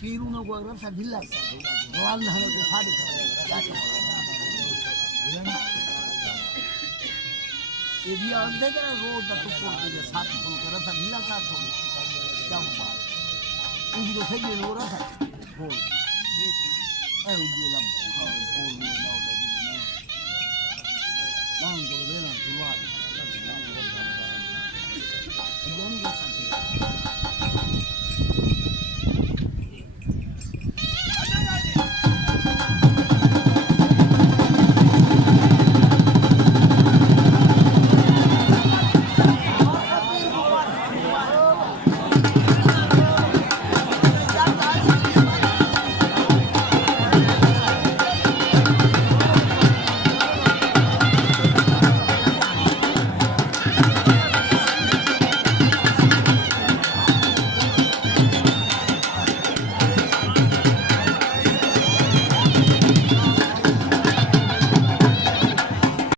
पीरूनों को अगर सदिल्ला लाल नहर को फाड़ कर क्या ये भी अंधे तरह रोड तक को के साथ खोल कर सदिल्ला का तो क्या हुआ उनकी तो सही है रोड है खोल ऐ उनको लम खोल ना उधर ना को लेना शुरुआत